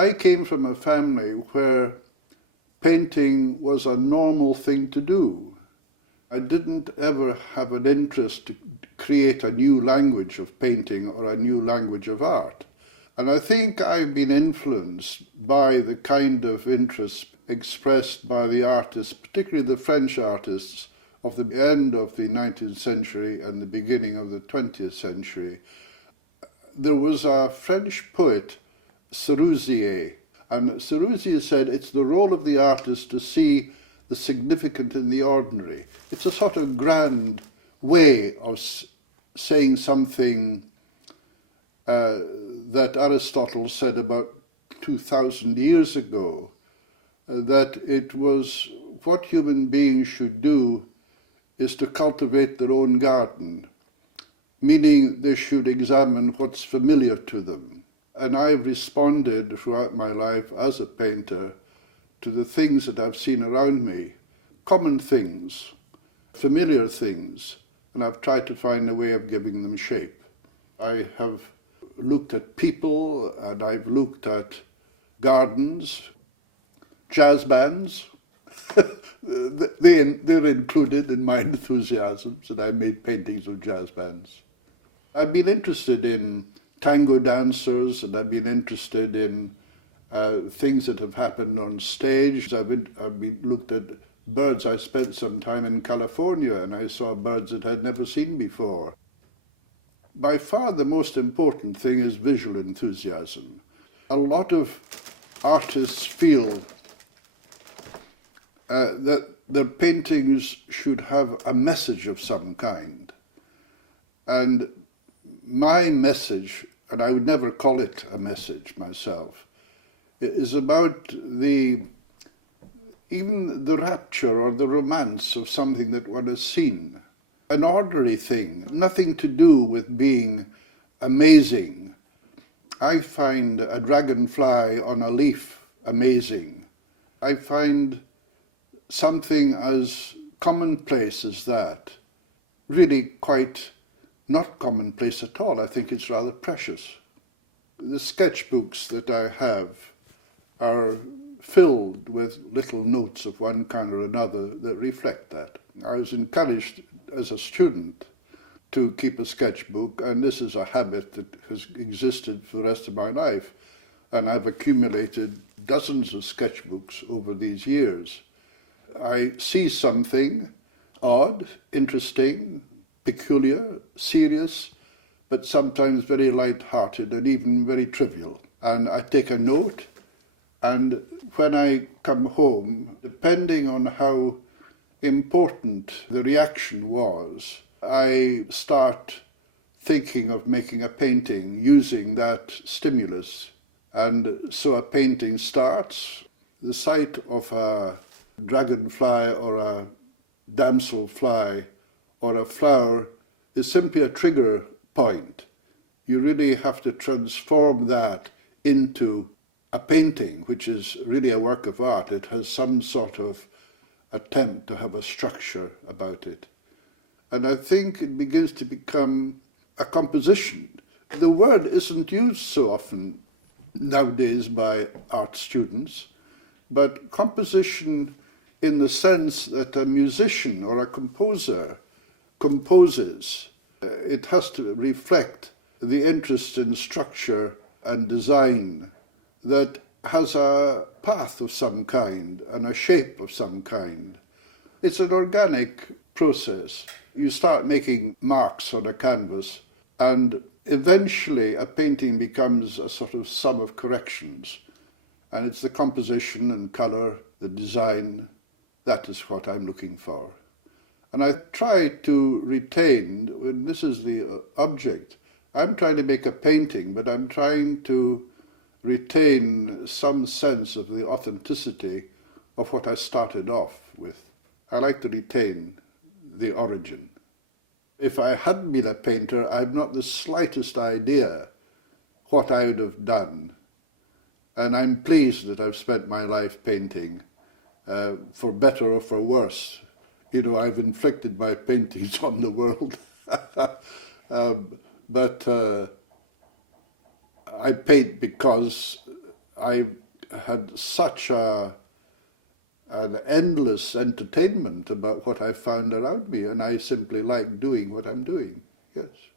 I came from a family where painting was a normal thing to do. I didn't ever have an interest to create a new language of painting or a new language of art. And I think I've been influenced by the kind of interest expressed by the artists, particularly the French artists of the end of the 19th century and the beginning of the 20th century. There was a French poet, Seruzier, and Seruzier said it's the role of the artist to see the significant in the ordinary. It's a sort of grand way of saying something that Aristotle said about 2,000 years ago, that it was what human beings should do is to cultivate their own garden, meaning they should examine what's familiar to them. And I've responded throughout my life as a painter to the things that I've seen around me, common things, familiar things, and I've tried to find a way of giving them shape. I have looked at people, and I've looked at gardens, jazz bands. They're included in my enthusiasms, and I made paintings of jazz bands. I've been interested in tango dancers, and I've been interested in things that have happened on stage. I've been looked at birds. I spent some time in California, and I saw birds that I'd never seen before. By far the most important thing is visual enthusiasm. A lot of artists feel that their paintings should have a message of some kind. And my message, and I would never call it a message myself, is about even the rapture or the romance of something that one has seen. An ordinary thing, nothing to do with being amazing. I find a dragonfly on a leaf amazing. I find something as commonplace as that really quite not commonplace at all. I think it's rather precious. The sketchbooks that I have are filled with little notes of one kind or another that reflect that. I was encouraged as a student to keep a sketchbook, and this is a habit that has existed for the rest of my life, and I've accumulated dozens of sketchbooks over these years. I see something odd, interesting, peculiar, serious, but sometimes very light-hearted and even very trivial. And I take a note, and when I come home, depending on how important the reaction was, I start thinking of making a painting using that stimulus. And so a painting starts. The sight of a dragonfly or a damselfly or a flower is simply a trigger point. You really have to transform that into a painting, which is really a work of art. It has some sort of attempt to have a structure about it. And I think it begins to become a composition. The word isn't used so often nowadays by art students, but composition in the sense that a musician or a composer composes. It has to reflect the interest in structure and design that has a path of some kind and a shape of some kind. It's an organic process. You start making marks on a canvas, and eventually a painting becomes a sort of sum of corrections. And it's the composition and colour, the design, that is what I'm looking for. And I try to retain, when this is the object, I'm trying to make a painting, but I'm trying to retain some sense of the authenticity of what I started off with. I like to retain the origin. If I hadn't been a painter, I've not the slightest idea what I would have done. And I'm pleased that I've spent my life painting, for better or for worse. You know, I've inflicted my paintings on the world. But I paint because I had such an endless entertainment about what I found around me, and I simply like doing what I'm doing. Yes.